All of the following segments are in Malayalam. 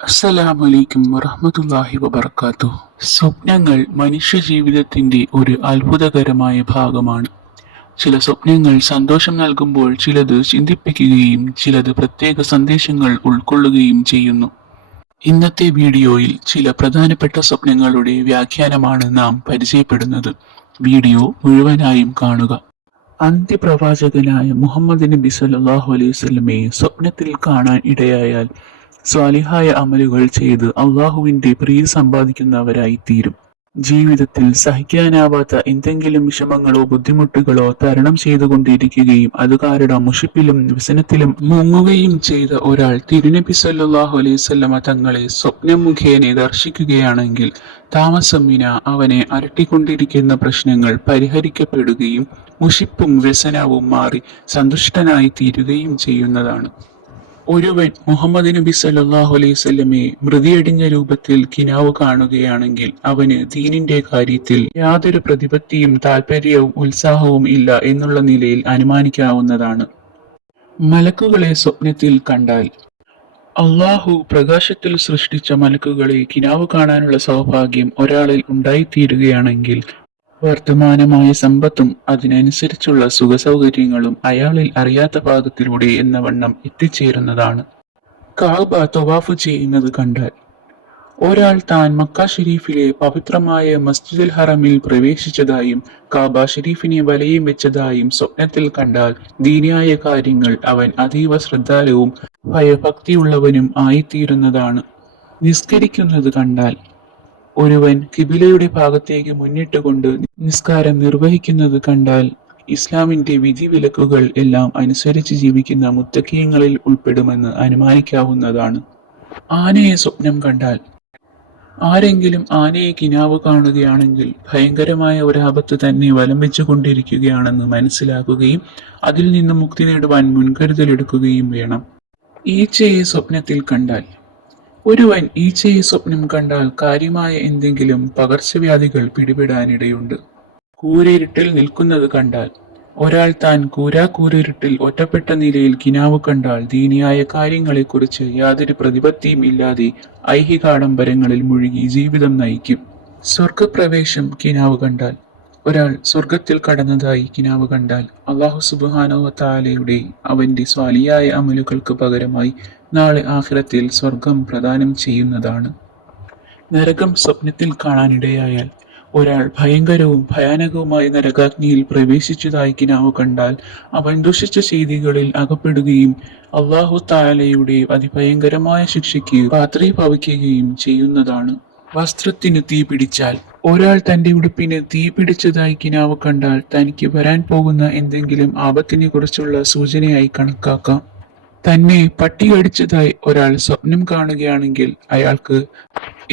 അസ്സലാമലൈക്കും വറഹ്മത്തുള്ളാഹി വബറകാതുഹു. സ്വപ്നങ്ങൾ മനുഷ്യ ജീവിതത്തിന്റെ ഒരു അത്ഭുതകരമായ ഭാഗമാണ്. ചില സ്വപ്നങ്ങൾ സന്തോഷം നൽകുമ്പോൾ ചിലത് ചിന്തിപ്പിക്കുകയും ചിലത് പ്രത്യേക സന്ദേശങ്ങൾ ഉൾക്കൊള്ളുകയും ചെയ്യുന്നു. ഇന്നത്തെ വീഡിയോയിൽ ചില പ്രധാനപ്പെട്ട സ്വപ്നങ്ങളുടെ വ്യാഖ്യാനമാണ് നാം പരിചയപ്പെടുന്നത്. വീഡിയോ മുഴുവനായും കാണുക. അന്ത്യപ്രവാചകനായ മുഹമ്മദ് നബി സല്ലല്ലാഹു അലൈഹി വസല്ലമയെ സ്വപ്നത്തിൽ കാണാൻ ഇടയായാൽ സ്വാലിഹായ അമലുകൾ ചെയ്ത് അള്ളാഹുവിന്റെ പ്രിയ സമ്പാദിക്കുന്നവരായി തീരും. ജീവിതത്തിൽ സഹിക്കാനാവാത്ത എന്തെങ്കിലും വിഷമങ്ങളോ ബുദ്ധിമുട്ടുകളോ തരണം ചെയ്തുകൊണ്ടിരിക്കുകയും അത് കാരണം മുഷിപ്പിലും വ്യസനത്തിലും മുങ്ങുകയും ചെയ്ത ഒരാൾ തിരുനബി സല്ലല്ലാഹു അലൈഹി വസല്ലമ തങ്ങളെ സ്വപ്നം മുഖേന ദർശിക്കുകയാണെങ്കിൽ താമസമിന അവനെ അലട്ടിക്കൊണ്ടിരിക്കുന്ന പ്രശ്നങ്ങൾ പരിഹരിക്കപ്പെടുകയും മുഷിപ്പും വ്യസനവും മാറി സന്തുഷ്ടനായി തീരുകയും ചെയ്യുന്നതാണ്. ഒരുവൻ മുഹമ്മദ് നബി സല്ലല്ലാഹു അലൈഹി വസല്ലമയെ മൃതിയടിഞ്ഞ രൂപത്തിൽ കിനാവ് കാണുകയാണെങ്കിൽ അവന് ദീനിന്റെ കാര്യത്തിൽ യാതൊരു പ്രതിപത്തിയും താല്പര്യവും ഉത്സാഹവും ഇല്ല എന്നുള്ള നിലയിൽ അനുമാനിക്കാവുന്നതാണ്. മലക്കുകളെ സ്വപ്നത്തിൽ കണ്ടാൽ അള്ളാഹു പ്രകാശത്തിൽ സൃഷ്ടിച്ച മലക്കുകളെ കിനാവ് കാണാനുള്ള സൗഭാഗ്യം ഒരാളിൽ ഉണ്ടായിത്തീരുകയാണെങ്കിൽ വർത്തമാനമായ സമ്പത്തും അതിനനുസരിച്ചുള്ള സുഖസൗകര്യങ്ങളും അയാളിൽ അറിയാത്ത ഭാഗത്തിലൂടെ എന്ന വണ്ണം എത്തിച്ചേരുന്നതാണ്. കാബ തവാഫ് ചെയ്യുന്നത് കണ്ടാൽ ഒരാൾ താൻ മക്ക ഷരീഫിലെ പവിത്രമായ മസ്ജിദുൽ ഹറമിൽ പ്രവേശിച്ചതായും കാബ ഷരീഫിനെ വലയം വെച്ചതായും സ്വപ്നത്തിൽ കണ്ടാൽ ദീനിയായ കാര്യങ്ങൾ അവൻ അതീവ ശ്രദ്ധാലുവും ഭയഭക്തിയുള്ളവനും ആയിത്തീരുന്നതാണ്. നിസ്കരിക്കുന്നത് കണ്ടാൽ ഒരുവൻ കിബിലയുടെ ഭാഗത്തേക്ക് മുന്നിട്ടുകൊണ്ട് നിസ്കാരം നിർവഹിക്കുന്നത് കണ്ടാൽ ഇസ്ലാമിന്റെ വിധിവിലക്കുകൾ എല്ലാം അനുസരിച്ച് ജീവിക്കുന്ന മുത്തഖീങ്ങളിൽ ഉൾപ്പെടുമെന്ന് അനുമാനിക്കാവുന്നതാണ്. ആനയെ സ്വപ്നം കണ്ടാൽ ആരെങ്കിലും ആനയെ കിനാവ് കാണുകയാണെങ്കിൽ ഭയങ്കരമായ ഒരാപത്ത് തന്നെ വലം വെച്ചുകൊണ്ടിരിക്കുകയാണെന്ന് മനസ്സിലാക്കുകയും അതിൽ നിന്ന് മുക്തി നേടുവാൻ മുൻകരുതലെടുക്കുകയും വേണം. ഈച്ചയെ സ്വപ്നത്തിൽ കണ്ടാൽ ഒരുവൻ ഈച്ചയെ സ്വപ്നം കണ്ടാൽ കാര്യമായ എന്തെങ്കിലും പകർച്ചവ്യാധികൾ പിടിപെടാനിടയുണ്ട്. കൂരിരുട്ടിൽ നിൽക്കുന്നത് കണ്ടാൽ ഒരാൾ താൻ കൂരിരുട്ടിൽ ഒറ്റപ്പെട്ട നിലയിൽ കിനാവ് കണ്ടാൽ ദീനിയായ കാര്യങ്ങളെക്കുറിച്ച് യാതൊരു പ്രതിപത്തിയും ഇല്ലാതെ ഐഹികാഡംബരങ്ങളിൽ മുഴുകി ജീവിതം നയിക്കും. സ്വർഗപ്രവേശം കിനാവ് കണ്ടാൽ ഒരാൾ സ്വർഗത്തിൽ കടന്നതായി കിനാവ് കണ്ടാൽ അല്ലാഹു സുബ്ഹാനഹു വ തആലയുടെ അവന്റെ സ്വാലിയായ അമലുകൾക്ക് പകരമായി നാളെ ആഖിറത്തിൽ സ്വർഗം പ്രദാനം ചെയ്യുന്നതാണ്. നരകം സ്വപ്നത്തിൽ കാണാനിടയായാൽ ഒരാൾ ഭയങ്കരവും ഭയാനകവുമായ നരകാഗ്നിയിൽ പ്രവേശിച്ചതായി കിനാവ് കണ്ടാൽ അവൻ ദുഷിച്ച ചെയ്തികളിൽ അകപ്പെടുകയും അല്ലാഹു തആലയുടെ അതിഭയങ്കരമായ ശിക്ഷയ്ക്ക് പാത്രീഭവിക്കുകയും ചെയ്യുന്നതാണ്. വസ്ത്രത്തിന് തീ പിടിച്ചാൽ ഒരാൾ തന്റെ ഉടുപ്പിന് തീ പിടിച്ചതായി കിനാവ് കണ്ടാൽ തനിക്ക് വരാൻ പോകുന്ന എന്തെങ്കിലും ആപത്തിനെ കുറിച്ചുള്ള സൂചനയായി കണക്കാക്കാം. തന്നെ പട്ടി കടിച്ചതായി ഒരാൾ സ്വപ്നം കാണുകയാണെങ്കിൽ അയാൾക്ക്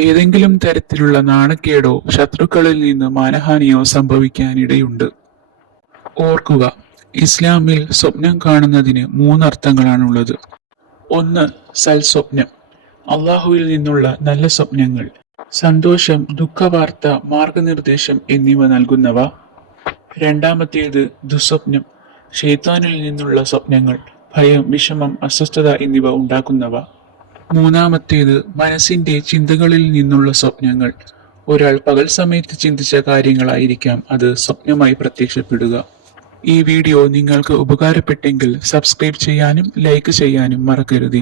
ഏതെങ്കിലും തരത്തിലുള്ള നാണക്കേടോ ശത്രുക്കളിൽ നിന്ന് മാനഹാനിയോ സംഭവിക്കാനിടയുണ്ട്. ഓർക്കുക, ഇസ്ലാമിൽ സ്വപ്നം കാണുന്നതിന് 3 അർത്ഥങ്ങളാണുള്ളത്. 1. സൽസ്വപ്നം, അള്ളാഹുവിൽ നിന്നുള്ള നല്ല സ്വപ്നങ്ങൾ, സന്തോഷം, ദുഃഖവാർത്ത, മാർഗനിർദ്ദേശം എന്നിവ നൽകുന്നവ. 2. ദുസ്വപ്നം, ശൈത്താനിൽ നിന്നുള്ള സ്വപ്നങ്ങൾ, ഭയം, വിഷമം, അസ്വസ്ഥത എന്നിവ ഉണ്ടാക്കുന്നവ. 3. മനസ്സിന്റെ ചിന്തകളിൽ നിന്നുള്ള സ്വപ്നങ്ങൾ, ഒരാൾ പകൽ സമയത്ത് ചിന്തിച്ച കാര്യങ്ങളായിരിക്കാം അത് സ്വപ്നമായി പ്രത്യക്ഷപ്പെടുക. ഈ വീഡിയോ നിങ്ങൾക്ക് ഉപകാരപ്പെട്ടെങ്കിൽ സബ്സ്ക്രൈബ് ചെയ്യാനും ലൈക്ക് ചെയ്യാനും മറക്കരുത്.